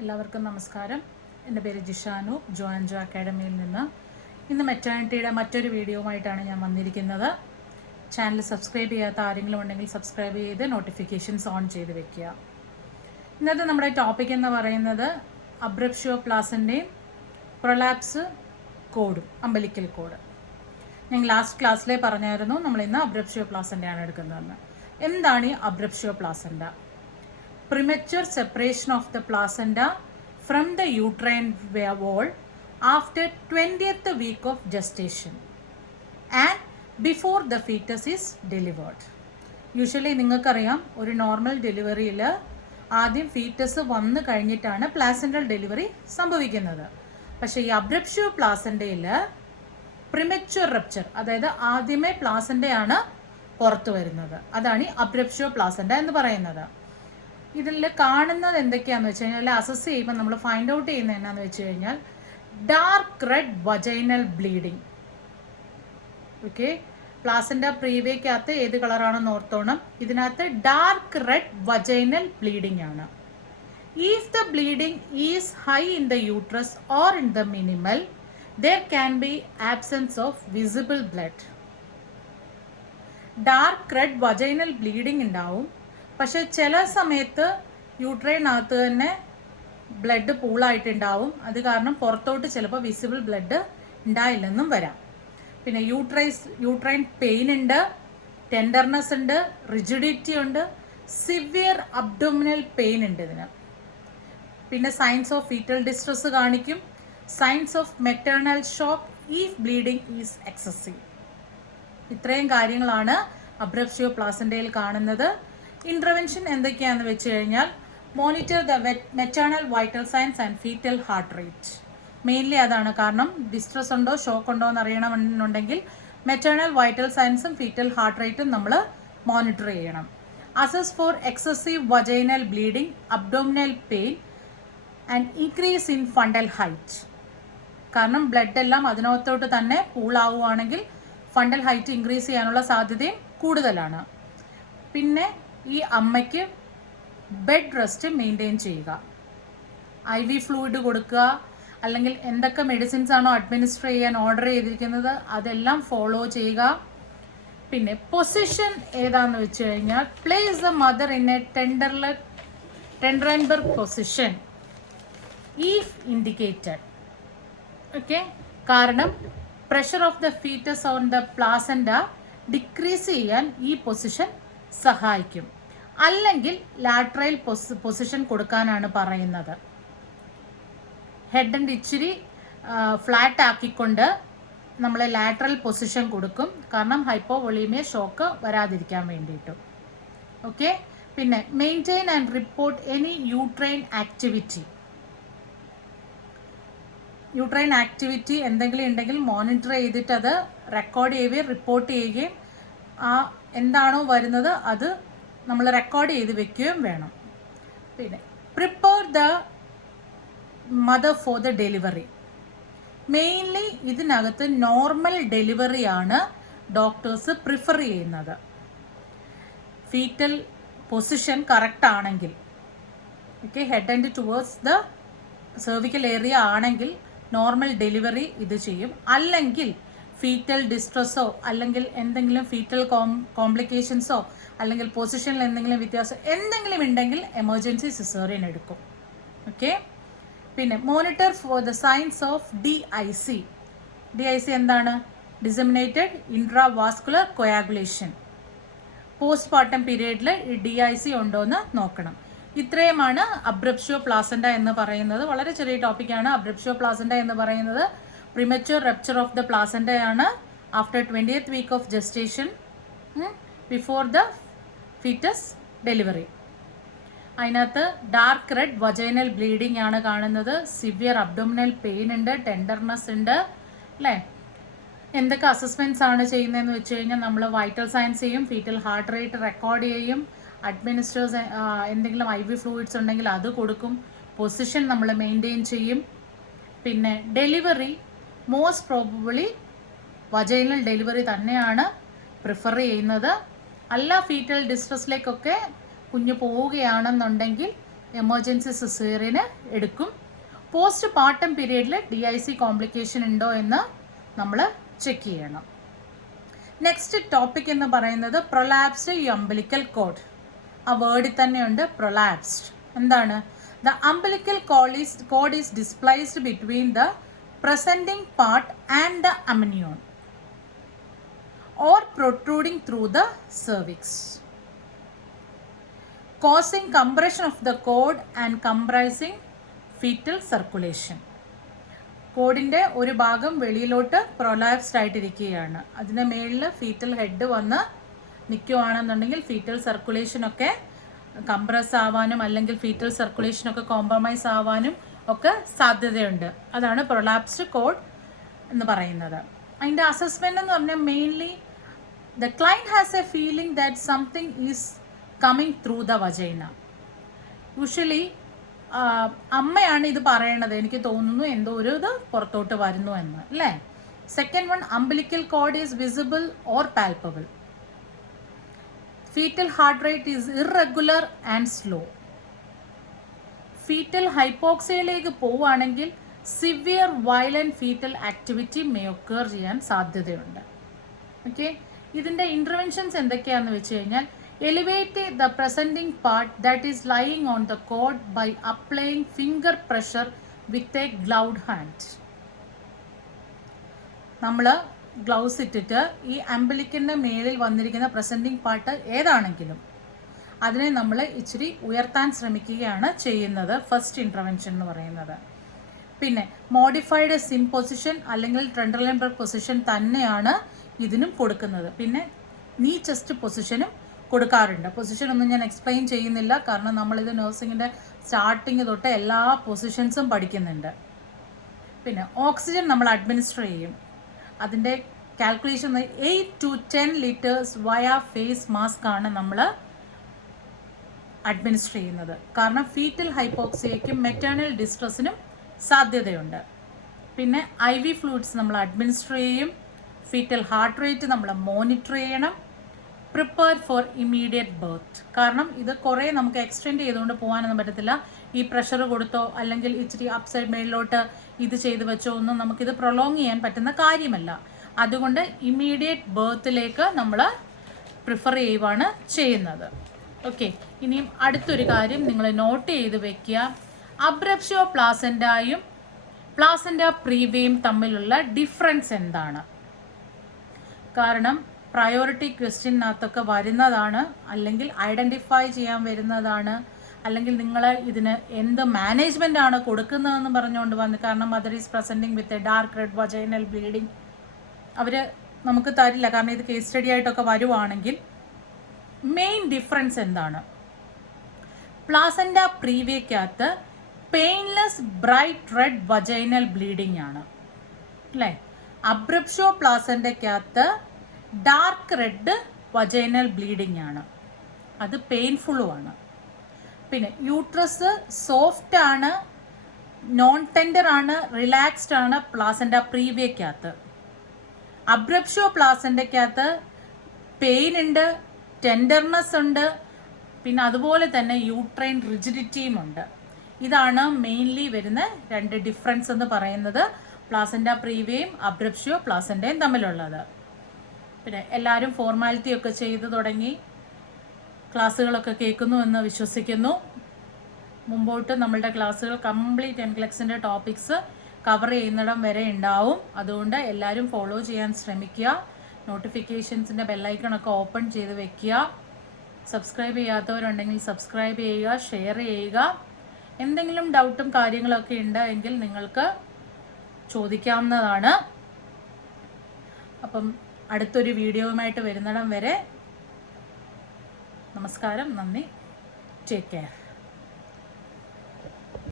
എല്ലാവർക്കും നമസ്കാരം. എൻ്റെ പേര് ജിഷാനു, ജോആൻജോ അക്കാഡമിയിൽ നിന്ന്. ഇന്ന് മെറ്റേണിറ്റിയുടെ മറ്റൊരു വീഡിയോയുമായിട്ടാണ് ഞാൻ വന്നിരിക്കുന്നത്. ചാനൽ സബ്സ്ക്രൈബ് ചെയ്യാത്ത ആരെങ്കിലും ഉണ്ടെങ്കിൽ സബ്സ്ക്രൈബ് ചെയ്ത് നോട്ടിഫിക്കേഷൻസ് ഓൺ ചെയ്ത് വെക്കുക. ഇന്നത്തെ നമ്മുടെ ടോപ്പിക് എന്ന് പറയുന്നത് അബ്രപ്ഷ്യോ പ്ലാസൻ്റെയും പ്രൊലാപ്സ് കോഡും, അമ്പലിക്കൽ കോഡ്. ഞാൻ ലാസ്റ്റ് ക്ലാസ്സിലേ പറഞ്ഞായിരുന്നു നമ്മൾ ഇന്ന് അബ്രപ്ഷ്യോ പ്ലാസൻ്റെയാണ് എടുക്കുന്നതെന്ന്. എന്താണ് ഈ abruptio placenta? Premature separation of the placenta from the uterine wall after 20th week of gestation and before the fetus is delivered. Usually നിങ്ങൾക്കറിയാം, ഒരു നോർമൽ ഡെലിവറിയിൽ ആദ്യം ഫീറ്റസ് വന്നു കഴിഞ്ഞിട്ടാണ് പ്ലാസെൻ്റൽ ഡെലിവറി സംഭവിക്കുന്നത്. പക്ഷേ ഈ അബ്രപ്ഷ്യോ പ്ലാസൻ്റയിൽ പ്രിമച്വർ റപ്ചർ, അതായത് ആദ്യമേ പ്ലാസൻ്റയാണ് പുറത്തു വരുന്നത്. അതാണ് ഈ അബ്രപ്ഷ്യോ പ്ലാസൻ്റ എന്ന് പറയുന്നത്. ഇതിൽ കാണുന്നത് എന്തൊക്കെയാണെന്ന് വെച്ച് കഴിഞ്ഞാൽ, അസസ് ചെയ്യുമ്പോൾ നമ്മൾ ഫൈൻഡ് ഔട്ട് ചെയ്യുന്നത് എന്നാന്ന് വെച്ച് കഴിഞ്ഞാൽ dark red vaginal bleeding. Okay, placenta പ്രീവേക്കകത്ത് ഏത് കളറാണെന്ന് ഓർത്തോണം. ഇതിനകത്ത് ഡാർക്ക് റെഡ് വജൈനൽ ബ്ലീഡിംഗ് ആണ്. If the bleeding is high in the uterus or in the minimal, there can be absence of visible blood. Dark red vaginal bleeding ഉണ്ടാവും. പക്ഷെ ചില സമയത്ത് യൂട്രൈനകത്ത് തന്നെ ബ്ലഡ് പൂളായിട്ടുണ്ടാവും. അത് കാരണം പുറത്തോട്ട് ചിലപ്പോൾ വിസിബിൾ ബ്ലഡ് ഉണ്ടായില്ലെന്നും വരാം. പിന്നെ യൂട്രൈൻ പെയിൻ ഉണ്ട്, ടെൻഡർനെസ് ഉണ്ട്, റിജിഡിറ്റി ഉണ്ട്, സിവിയർ അബ്ഡോമിനൽ പെയിൻ ഉണ്ട് ഇതിന്. പിന്നെ സൈൻസ് ഓഫ് ഫീറ്റൽ ഡിസ്ട്രസ് കാണിക്കും. Signs of maternal shock if bleeding is excessive. ഇത്രയും കാര്യങ്ങളാണ് അബ്രപ്ഷ്യോ പ്ലാസൻ്റയിൽ കാണുന്നത്. ഇൻ്റർവെൻഷൻ എന്തൊക്കെയാണെന്ന് വെച്ച് കഴിഞ്ഞാൽ, monitor the maternal vital signs and fetal heart rate. Mainly അതാണ്. കാരണം ഡിസ്ട്രസ് ഉണ്ടോ ഷോക്ക് ഉണ്ടോ എന്ന് അറിയണമെന്നുണ്ടെങ്കിൽ മെറ്റേണൽ വൈറ്റൽ സൈൻസും ഫീറ്റൽ ഹാർട്ട് റേറ്റും നമ്മൾ മോണിറ്റർ ചെയ്യണം. Assess for excessive vaginal bleeding, abdominal pain and increase in fundal height. കാരണം ബ്ലഡ് എല്ലാം അതിനകത്തോട്ട് തന്നെ പൂളാവുകയാണെങ്കിൽ ഫണ്ടൽ ഹൈറ്റ് ഇൻക്രീസ് ചെയ്യാനുള്ള സാധ്യതയും കൂടുതലാണ്. പിന്നെ ഈ അമ്മയ്ക്ക് ബെഡ് റെസ്റ്റ് മെയിൻറ്റെയിൻ ചെയ്യുക, IV ഫ്ലൂയിഡ് കൊടുക്കുക, അല്ലെങ്കിൽ എന്തൊക്കെ മെഡിസിൻസ് ആണോ അഡ്മിനിസ്റ്റർ ചെയ്യാൻ ഓർഡർ ചെയ്തിരിക്കുന്നത് അതെല്ലാം ഫോളോ ചെയ്യുക. പിന്നെ പൊസിഷൻ ഏതാന്ന് വെച്ച് കഴിഞ്ഞാൽ, place the mother in a Trendelenburg position if indicated. Okay, കാരണം pressure of the foetus on the placenta decrease ചെയ്യാൻ ഈ പൊസിഷൻ സഹായിക്കും. അല്ലെങ്കിൽ ലാറ്ററൽ പൊസിഷൻ കൊടുക്കാനാണ് പറയുന്നത്. ഹെഡ് ആൻഡ് ഇച്ചിരി ഫ്ലാറ്റ് ആക്കിക്കൊണ്ട് നമ്മൾ ലാറ്ററൽ പൊസിഷൻ കൊടുക്കും. കാരണം ഹൈപ്പോവോളീമിയ ഷോക്ക് വരാതിരിക്കാൻ വേണ്ടിയിട്ടും. ഓക്കെ, പിന്നെ maintain and report any uterine activity. Uterine activity എന്തെങ്കിലും ഉണ്ടെങ്കിൽ മോണിറ്റർ ചെയ്തിട്ട് അത് റെക്കോർഡ് ചെയ്യുകയും റിപ്പോർട്ട് ചെയ്യുകയും എന്താണോ വരുന്നത് അത് നമ്മൾ റെക്കോർഡ് ചെയ്ത് വെക്കുകയും വേണം. പിന്നെ prepare the mother for the delivery. Mainly ഇതിനകത്ത് നോർമൽ ഡെലിവറിയാണ് ഡോക്ടേഴ്സ് പ്രിഫർ ചെയ്യുന്നത്. ഫീറ്റൽ പൊസിഷൻ കറക്റ്റ് ആണെങ്കിൽ, okay, head and towards the cervical area ആണെങ്കിൽ നോർമൽ ഡെലിവറി ഇത് ചെയ്യും. അല്ലെങ്കിൽ ഫീറ്റൽ ഡിസ്ട്രസ്സോ അല്ലെങ്കിൽ എന്തെങ്കിലും ഫീറ്റൽ കോംപ്ലിക്കേഷൻസോ അല്ലെങ്കിൽ പൊസിഷനിൽ എന്തെങ്കിലും വ്യത്യാസം എന്തെങ്കിലും ഉണ്ടെങ്കിൽ എമർജൻസി സിസേറിയൻ എടുക്കും. ഓക്കെ, പിന്നെ monitor for the signs of DIC. DIC എന്താണ്? Disseminated intravascular coagulation. പോസ്റ്റ്മോർട്ടം പീരീഡിൽ ഈ DIC ഉണ്ടോ എന്ന് നോക്കണം. ഇത്രയുമാണ് അബ്രപ്ഷ്യോ പ്ലാസൻ്റ എന്ന് പറയുന്നത്. വളരെ ചെറിയ ടോപ്പിക്കാണ്. അബ്രപ്ഷ്യോ പ്ലാസൻ്റ എന്ന് പറയുന്നത് പ്രിമച്വർ റപ്ചർ ഓഫ് ദ പ്ലാസൻ്റയാണ് after 20th week of gestation before the fetus delivery. അതിനകത്ത് ഡാർക്ക് റെഡ് വജൈനൽ ബ്ലീഡിംഗ് ആണ് കാണുന്നത്. സിവിയർ അബ്ഡോമിനൽ പെയിൻ ഉണ്ട്, ടെൻഡർനെസ് ഉണ്ട്, അല്ലേ? എന്തൊക്കെ അസസ്മെൻറ്റ്സ് ആണ് ചെയ്യുന്നതെന്ന് വെച്ച് കഴിഞ്ഞാൽ, നമ്മൾ വൈറ്റൽ സൈൻസ് ചെയ്യും, ഫീറ്റൽ ഹാർട്ട് റേറ്റ് റെക്കോർഡ് ചെയ്യും, അഡ്മിനിസ്റ്റേഴ്സ് എന്തെങ്കിലും IV ഫ്ലൂയിഡ്സ് ഉണ്ടെങ്കിൽ അത് കൊടുക്കും, പൊസിഷൻ നമ്മൾ മെയിൻറ്റെയിൻ ചെയ്യും. പിന്നെ delivery most probably vaginal delivery തന്നെയാണ് പ്രിഫർ ചെയ്യുന്നത്. അല്ല ഫീറ്റൽ ഡിസ്ട്രസ്സിലേക്കൊക്കെ കുഞ്ഞ് പോവുകയാണെന്നുണ്ടെങ്കിൽ എമർജൻസി സിസേറിയന് എടുക്കും. പോസ്റ്റ് പാർട്ടം പീരീഡിൽ DIC കോംപ്ലിക്കേഷൻ ഉണ്ടോ എന്ന് നമ്മൾ ചെക്ക് ചെയ്യണം. നെക്സ്റ്റ് ടോപ്പിക് എന്ന് പറയുന്നത് പ്രൊലാപ്സ്ഡ് അംബിലിക്കൽ കോഡ്. ആ വേർഡിൽ തന്നെയുണ്ട് പ്രൊലാപ്സ്ഡ്. എന്താണ്? The umbilical cord is displaced between the presenting part and the amnion or protruding through the cervix, causing compression of the cord and comprising fetal circulation. കോഡിൻ്റെ ഒരു ഭാഗം വെളിയിലോട്ട് പ്രൊലാപ്സ്ഡ് ആയിട്ടിരിക്കുകയാണ്. അതിൻ്റെ മേളിൽ ഫീറ്റൽ ഹെഡ് വന്ന് നിൽക്കുകയാണെന്നുണ്ടെങ്കിൽ fetal സർക്കുലേഷനൊക്കെ compress ആവാനും അല്ലെങ്കിൽ fetal സർക്കുലേഷനൊക്കെ compromise ആവാനും ഒക്കെ സാധ്യതയുണ്ട്. അതാണ് പ്രൊലാപ്സ്ഡ് കോഡ് എന്ന് പറയുന്നത്. അതിൻ്റെ അസസ്മെൻ്റ് എന്ന് പറഞ്ഞാൽ mainly the client has a feeling that something is coming through the vagina. Usually അമ്മയാണ് ഇത് പറയണത്, എനിക്ക് തോന്നുന്നു എന്തോ ഒരു ഇത് പുറത്തോട്ട് വരുന്നു എന്ന്, അല്ലേ? Second one, umbilical cord is visible or palpable. Fetal heart rate is irregular and slow. Fetal ഹൈപ്പോക്സിയയിലേക്ക് പോവുകയാണെങ്കിൽ severe violent fetal activity may occur ചെയ്യാൻ സാധ്യതയുണ്ട്. ഓക്കെ, ഇതിൻ്റെ ഇൻ്റർവെൻഷൻസ് എന്തൊക്കെയാണെന്ന് വെച്ച് കഴിഞ്ഞാൽ elevate the presenting part that is lying on the cord by applying finger pressure with a gloved hand. നമ്മൾ gloves ഇട്ടിട്ട് ഈ അംബിലിക്കിൻ്റെ മേലിൽ വന്നിരിക്കുന്ന പ്രസൻഡിങ് പാർട്ട് ഏതാണെങ്കിലും അതിനെ നമ്മൾ ഇച്ചിരി ഉയർത്താൻ ശ്രമിക്കുകയാണ് ചെയ്യുന്നത്, ഫസ്റ്റ് ഇൻ്റർവെൻഷൻ എന്ന് പറയുന്നത്. പിന്നെ മോഡിഫൈഡ് സിം പൊസിഷൻ അല്ലെങ്കിൽ ട്രെൻഡർലൈൻബർഗ് പൊസിഷൻ തന്നെയാണ് ഇതിനും കൊടുക്കുന്നത്. പിന്നെ നീ ചെസ്റ്റ് പൊസിഷനും കൊടുക്കാറുണ്ട്. പൊസിഷനൊന്നും ഞാൻ എക്സ്പ്ലെയിൻ ചെയ്യുന്നില്ല, കാരണം നമ്മളിത് നഴ്സിങ്ങിൻ്റെ സ്റ്റാർട്ടിങ് തൊട്ട് എല്ലാ പൊസിഷൻസും പഠിക്കുന്നുണ്ട്. പിന്നെ ഓക്സിജൻ നമ്മൾ അഡ്മിനിസ്റ്റർ ചെയ്യും. അതിൻ്റെ കാൽക്കുലേഷൻ 8 to 10 liters വയ ഫേസ് മാസ്ക് ആണ് നമ്മൾ അഡ്മിനിസ്റ്റർ ചെയ്യുന്നത്. കാരണം ഫീറ്റൽ ഹൈപ്പോക്സിയയ്ക്കും മെറ്റേണൽ ഡിസ്ട്രസിനും സാധ്യതയുണ്ട്. പിന്നെ IV ഫ്ലൂയിഡ്സ് നമ്മൾ അഡ്മിനിസ്റ്റർ ചെയ്യും. ഫീറ്റൽ ഹാർട്ട് റേറ്റ് നമ്മൾ മോണിറ്റർ ചെയ്യണം. Prepare for immediate birth. കാരണം ഇത് കുറേ നമുക്ക് എക്സ്റ്റെൻഡ് ചെയ്തുകൊണ്ട് പോകാനൊന്നും പറ്റത്തില്ല. ഈ പ്രഷർ കൊടുത്തോ അല്ലെങ്കിൽ ഇച്ചിരി അപ്സൈഡ് മേളിലോട്ട് ഇത് ചെയ്ത് വെച്ചോ ഒന്നും നമുക്കിത് പ്രൊലോങ് ചെയ്യാൻ പറ്റുന്ന കാര്യമല്ല. അതുകൊണ്ട് ഇമ്മീഡിയറ്റ് ബർത്തിലേക്ക് നമ്മൾ പ്രിഫർ ചെയ്യുവാണ് ചെയ്യുന്നത്. ഓക്കെ, ഇനിയും അടുത്തൊരു കാര്യം നിങ്ങൾ നോട്ട് ചെയ്ത് വെക്കുക. അബ്രപ്ഷ്യോ പ്ലാസൻ്റായും പ്ലാസൻ്റ പ്രീവിയും തമ്മിലുള്ള ഡിഫറൻസ് എന്താണ്? കാരണം പ്രയോറിറ്റി ക്വസ്റ്റ്യനകത്തൊക്കെ വരുന്നതാണ്, അല്ലെങ്കിൽ ഐഡൻറ്റിഫൈ ചെയ്യാൻ വരുന്നതാണ്, അല്ലെങ്കിൽ നിങ്ങൾ ഇതിന് എന്ത് മാനേജ്മെൻ്റ് ആണ് കൊടുക്കുന്നതെന്ന് പറഞ്ഞുകൊണ്ട് വന്ന്, കാരണം mother is presenting with a dark red vaginal bleeding അവർ നമുക്ക് തരില്ല. കാരണം ഇത് കേസ് സ്റ്റഡി ആയിട്ടൊക്കെ വരുവാണെങ്കിൽ മെയിൻ ഡിഫറൻസ് എന്താണ്? പ്ലാസൻ്റ പ്രീവിയക്കകത്ത് painless bright red vaginal bleeding ആണ്, അല്ലേ? അബ്രപ്ഷ്യോ പ്ലാസൻ്റയ്ക്കകത്ത് ഡാർക്ക് റെഡ് വജൈനൽ ബ്ലീഡിങ് ആണ്, അത് പെയിൻഫുള്ളുമാണ്. പിന്നെ യൂട്രസ് സോഫ്റ്റ് ആണ്, നോൺ ടെൻഡർ ആണ്, റിലാക്സ്ഡ് ആണ് പ്ലാസൻ്റ പ്രീവിയക്കകത്ത്. അബ്രപ്ഷ്യോ പ്ലാസൻ്റയ്ക്കകത്ത് പെയിൻ ഉണ്ട്, ടെൻഡർനെസ് ഉണ്ട്, പിന്നെ അതുപോലെ തന്നെ യൂട്രൈൻ റിജിഡിറ്റിയും ഉണ്ട്. ഇതാണ് മെയിൻലി വരുന്ന രണ്ട് ഡിഫറൻസ് എന്ന് പറയുന്നത് പ്ലാസൻ്റ പ്രീവിയയും അബ്രപ്ഷ്യോ പ്ലാസൻ്റയും തമ്മിലുള്ളത്. പിന്നെ എല്ലാവരും ഫോർമാലിറ്റി ഒക്കെ ചെയ്തു തുടങ്ങി, ക്ലാസ്സുകളൊക്കെ കേൾക്കുന്നു എന്ന് വിശ്വസിക്കുന്നു. മുമ്പോട്ട് നമ്മളുടെ ക്ലാസ്സുകൾ കംപ്ലീറ്റ് NCLEXൻ്റെ ടോപ്പിക്സ് കവർ ചെയ്യുന്നിടം വരെ ഉണ്ടാവും. അതുകൊണ്ട് എല്ലാവരും ഫോളോ ചെയ്യാൻ ശ്രമിക്കുക. നോട്ടിഫിക്കേഷൻസിൻ്റെ ബെല്ലൈക്കണൊക്കെ ഓപ്പൺ ചെയ്ത് വെക്കുക. സബ്സ്ക്രൈബ് ചെയ്യാത്തവരുണ്ടെങ്കിൽ സബ്സ്ക്രൈബ് ചെയ്യുക, ഷെയർ ചെയ്യുക. എന്തെങ്കിലും ഡൗട്ടും കാര്യങ്ങളൊക്കെ ഉണ്ട് എങ്കിൽ നിങ്ങൾക്ക് ചോദിക്കാവുന്നതാണ്. അപ്പം അടുത്തൊരു വീഡിയോയുമായിട്ട് വരുന്നിടം വരെ നമസ്കാരം, നന്ദി, ടേക്ക് കെയർ.